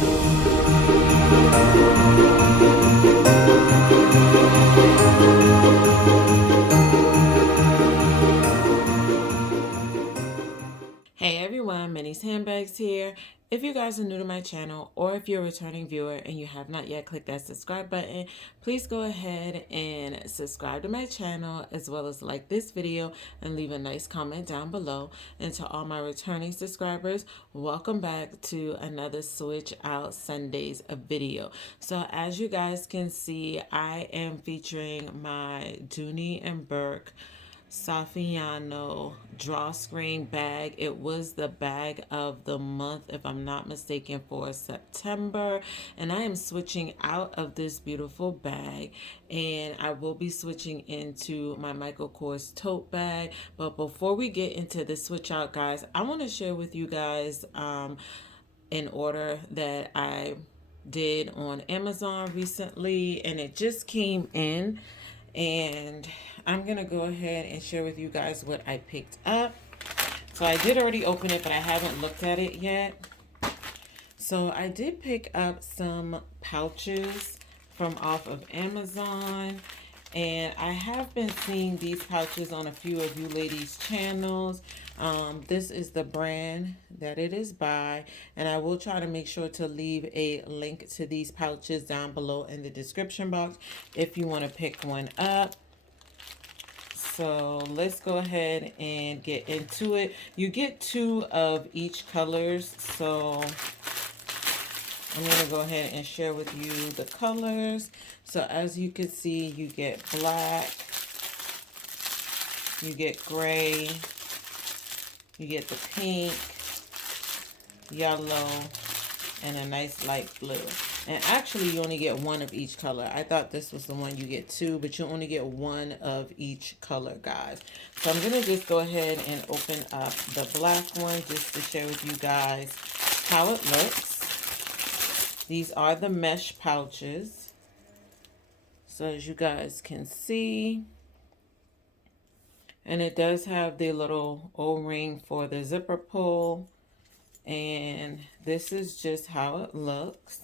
Hey everyone, Minnie's Handbags here. If you guys are new to my channel or if you're a returning viewer and you have not yet clicked that subscribe button, please go ahead and subscribe to my channel as well as like this video and leave a nice comment down below. And to all my returning subscribers, welcome back to another Switch Out Sundays video. So as you guys can see, I am featuring my Dooney and Burke Saffiano drawstring bag. It was the bag of the month, if I'm not mistaken, for September. And I am switching out of this beautiful bag, and I will be switching into my Michael Kors tote bag. But before we get into the switch out, guys, I want to share with you guys an order that I did on Amazon recently, and it just came in, and I'm gonna go ahead and share with you guys what I picked up. So I did already open it, but I haven't looked at it yet. So I did pick up some pouches from off of Amazon, and I have been seeing these pouches on a few of you ladies' channels. This is the brand that it is by, and I will try to make sure to leave a link to these pouches down below in the description box if you want to pick one up. So let's go ahead and get into it. You get 2 of each colors, so I'm going to go ahead and share with you the colors. So as you can see, you get black, you get gray, you get the pink, yellow, and a nice light blue. And actually, you only get 1 of each color. I thought this was the one you get 2, but you only get 1 of each color, guys. So I'm going to just go ahead and open up the black one just to share with you guys how it looks. These are the mesh pouches. So as you guys can see, and it does have the little O-ring for the zipper pull. And this is just how it looks.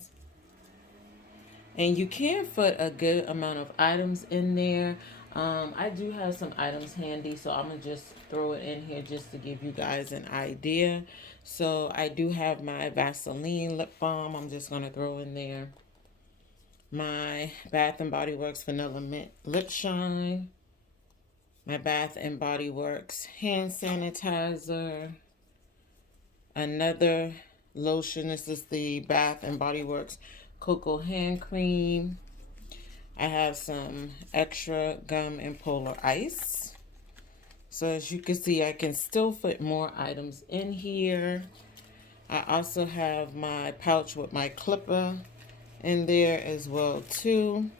And you can fit a good amount of items in there. I do have some items handy, so I'm going to just throw it in here just to give you guys an idea. So I do have my Vaseline lip balm. I'm just going to throw in there. My Bath & Body Works Vanilla Mint Lip Shine. My Bath & Body Works hand sanitizer. Another lotion. This is the Bath & Body Works Cocoa Hand Cream. I have some extra gum and polar ice. So as you can see, I can still fit more items in here. I also have my pouch with my clipper in there as well too.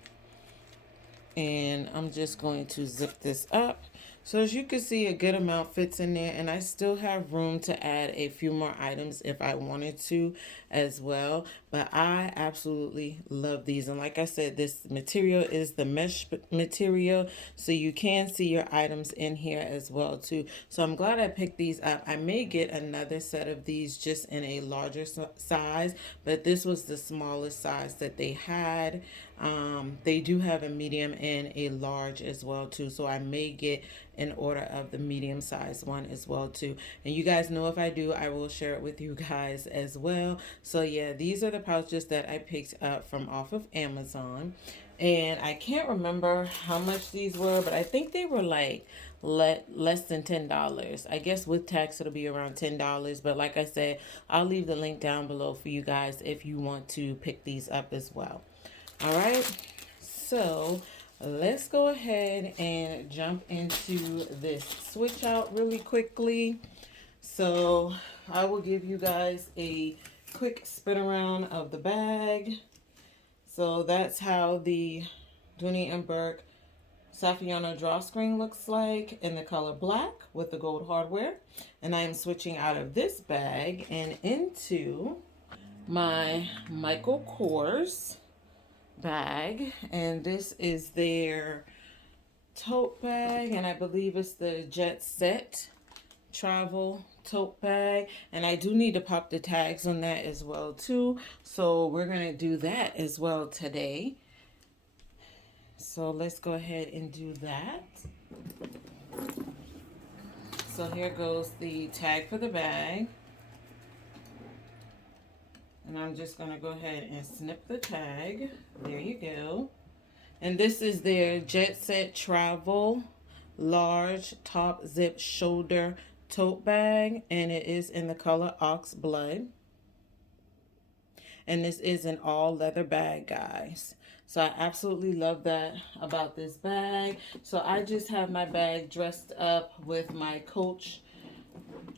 And I'm just going to zip this up. So as you can see, a good amount fits in there, and I still have room to add a few more items if I wanted to as well. But I absolutely love these. And like I said, this material is the mesh material, so you can see your items in here as well too. So I'm glad I picked these up. I may get another set of these just in a larger size, but this was the smallest size that they had. They do have a medium and a large as well too, so I may get an order of the medium sized one as well too. And you guys know if I do, I will share it with you guys as well. So yeah, these are the pouches that I picked up from off of Amazon, and I can't remember how much these were, but I think they were like less than $10. I guess with tax it'll be around $10, but like I said, I'll leave the link down below for you guys if you want to pick these up as well. All right, so let's go ahead and jump into this switch out really quickly. So I will give you guys a quick spin around of the bag. So that's how the Dooney and Burke Saffiano drawstring looks like in the color black with the gold hardware. And I am switching out of this bag and into my Michael Kors bag, and this is their tote bag, and I believe it's the Jet Set travel tote bag, and I do need to pop the tags on that as well too. So we're gonna do that as well today. So let's go ahead and do that. So here goes the tag for the bag. And I'm just going to go ahead and snip the tag. There you go. And this is their Jet Set Travel Large Top Zip Shoulder Tote Bag. And it is in the color Ox Blood. And this is an all leather bag, guys. So I absolutely love that about this bag. So I just have my bag dressed up with my Coach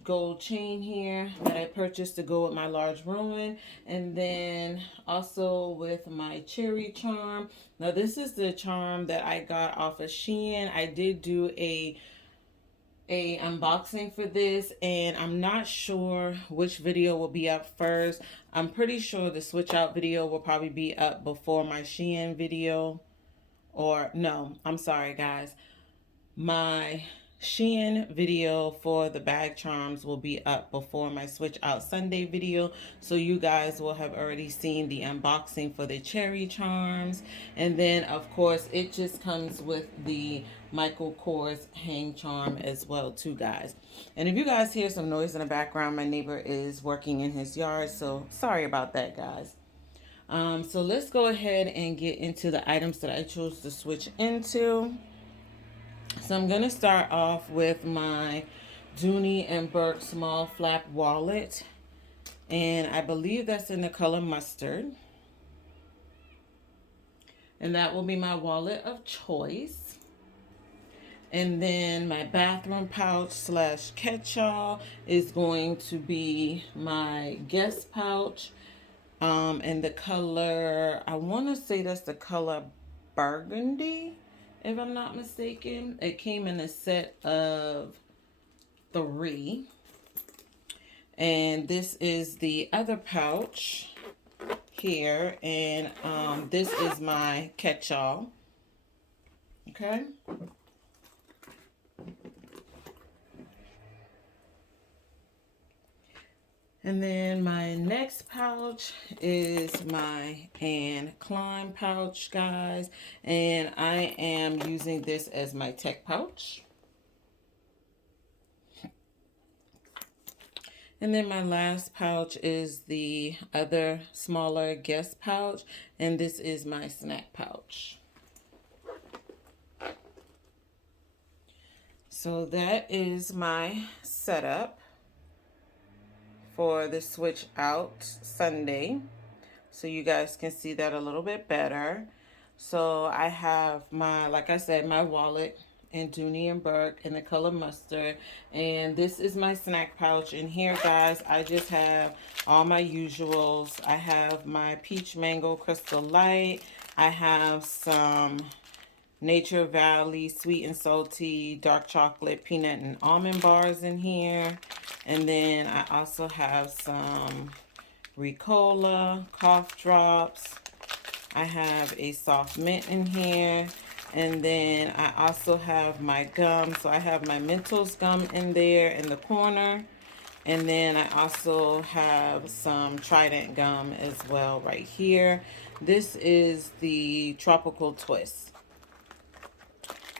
gold chain here that I purchased to go with my large Rowan, and then also with my cherry charm. Now this is the charm that I got off of Shein. I did do a unboxing for this, and I'm not sure which video will be up first. I'm pretty sure the switch out video will probably be up before my Shein video. Or no, I'm sorry guys, my Shein video for the bag charms will be up before my switch out Sunday video, so you guys will have already seen the unboxing for the cherry charms. And then of course it just comes with the Michael Kors hang charm as well too, guys. And if you guys hear some noise in the background, my neighbor is working in his yard, so sorry about that, guys. So let's go ahead and get into the items that I chose to switch into. So I'm going to start off with my Dooney and Burke small flap wallet. And I believe that's in the color mustard. And that will be my wallet of choice. And then my bathroom pouch slash catch-all is going to be my Guess pouch. And the color, I want to say that's the color burgundy, if I'm not mistaken. It came in a set of 3. And this is the other pouch here. And this is my catch-all. Okay. And then my next pouch is my Anne Klein pouch, guys. And I am using this as my tech pouch. And then my last pouch is the other smaller Guess pouch. And this is my snack pouch. So that is my setup for the switch out Sunday, so you guys can see that a little bit better. So I have my, like I said, my wallet in Dooney and Burke in the color mustard, and this is my snack pouch. In here, guys, I just have all my usuals. I have my peach mango crystal light. I have some Nature Valley sweet and salty dark chocolate peanut and almond bars in here. And then I also have some Ricola cough drops. I have a soft mint in here. And then I also have my gum. So I have my Mentos gum in there in the corner. And then I also have some Trident gum as well right here. This is the Tropical Twist.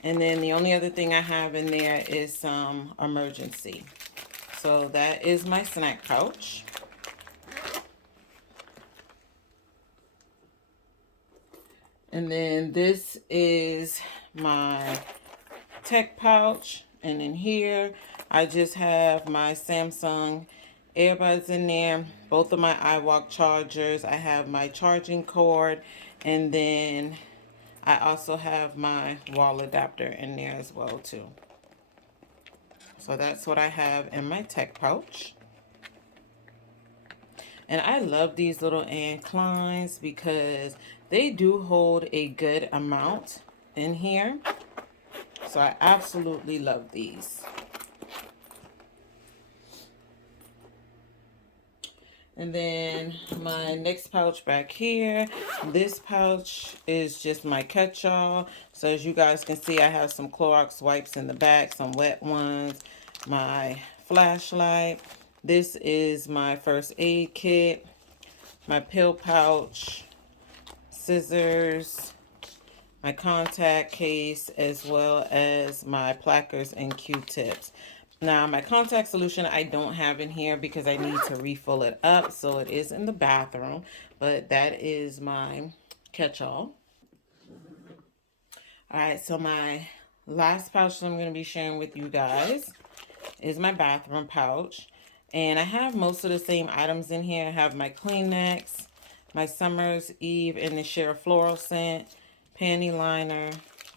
And then the only other thing I have in there is some Emergency. So that is my snack pouch. And then this is my tech pouch. And in here, I just have my Samsung earbuds in there. Both of my iWalk chargers. I have my charging cord. And then I also have my wall adapter in there as well too. So that's what I have in my tech pouch. And I love these little Anne Kleins because they do hold a good amount in here. So I absolutely love these. And then my next pouch back here, this pouch is just my catch-all. So as you guys can see, I have some Clorox wipes in the back, some wet ones, my flashlight. This is my first aid kit, my pill pouch, scissors, my contact case, as well as my placards and Q-tips. Now, my contact solution I don't have in here because I need to refill it up, so it is in the bathroom, but that is my catch-all. All right, so my last pouch that I'm going to be sharing with you guys is my bathroom pouch. And I have most of the same items in here. I have my Kleenex, my Summer's Eve in the Share Floral scent, panty liner,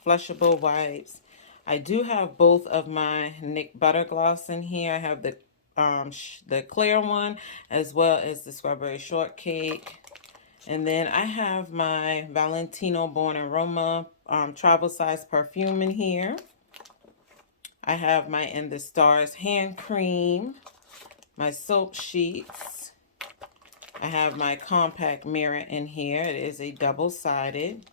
flushable wipes. I do have both of my Nick Butter Gloss in here. I have the clear one as well as the Strawberry Shortcake. And then I have my Valentino Born Aroma travel size perfume in here. I have my In the Stars hand cream, my soap sheets. I have my compact mirror in here. It is a double-sided.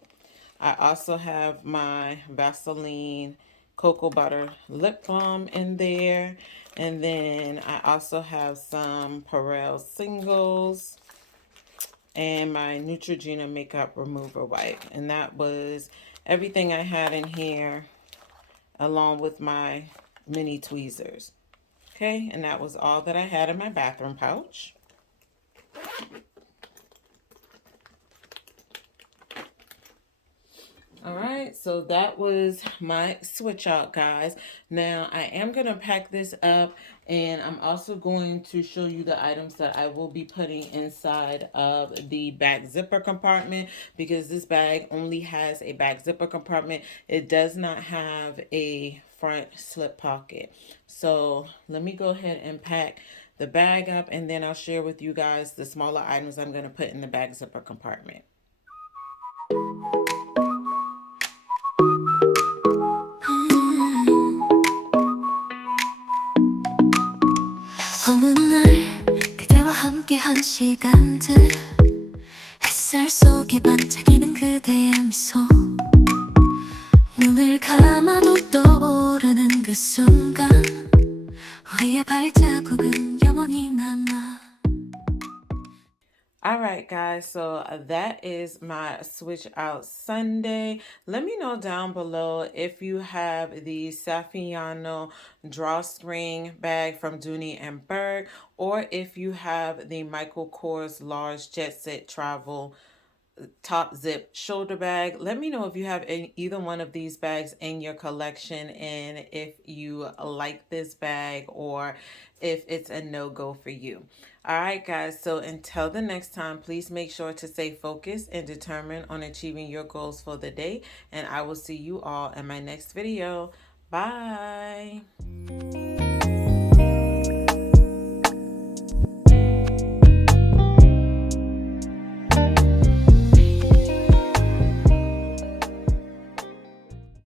I also have my Vaseline Cocoa Butter Lip Balm in there. And then I also have some Purell Singles and my Neutrogena Makeup Remover Wipe. And that was everything I had in here, along with my mini tweezers. Okay, and that was all that I had in my bathroom pouch. All right, so that was my switch out, guys. Now I am going to pack this up, and I'm also going to show you the items that I will be putting inside of the back zipper compartment, because this bag only has a back zipper compartment. It does not have a front slip pocket. So let me go ahead and pack the bag up, and then I'll share with you guys the smaller items I'm going to put in the back zipper compartment. 어느 날 그대와 함께한 시간들, 햇살 속에 반짝이는 그대의 미소, 눈을 감아도 떠오르는 그 순간, 우리의 발자국은 영원히 남아. All right, guys, so that is my switch out Sunday. Let me know down below if you have the Saffiano drawstring bag from Dooney and Berg, or if you have the Michael Kors large Jet Set travel top zip shoulder bag. Let me know if you have either one of these bags in your collection, and if you like this bag or if it's a no-go for you. All right, guys, so until the next time, please make sure to stay focused and determined on achieving your goals for the day, and I will see you all in my next video. Bye.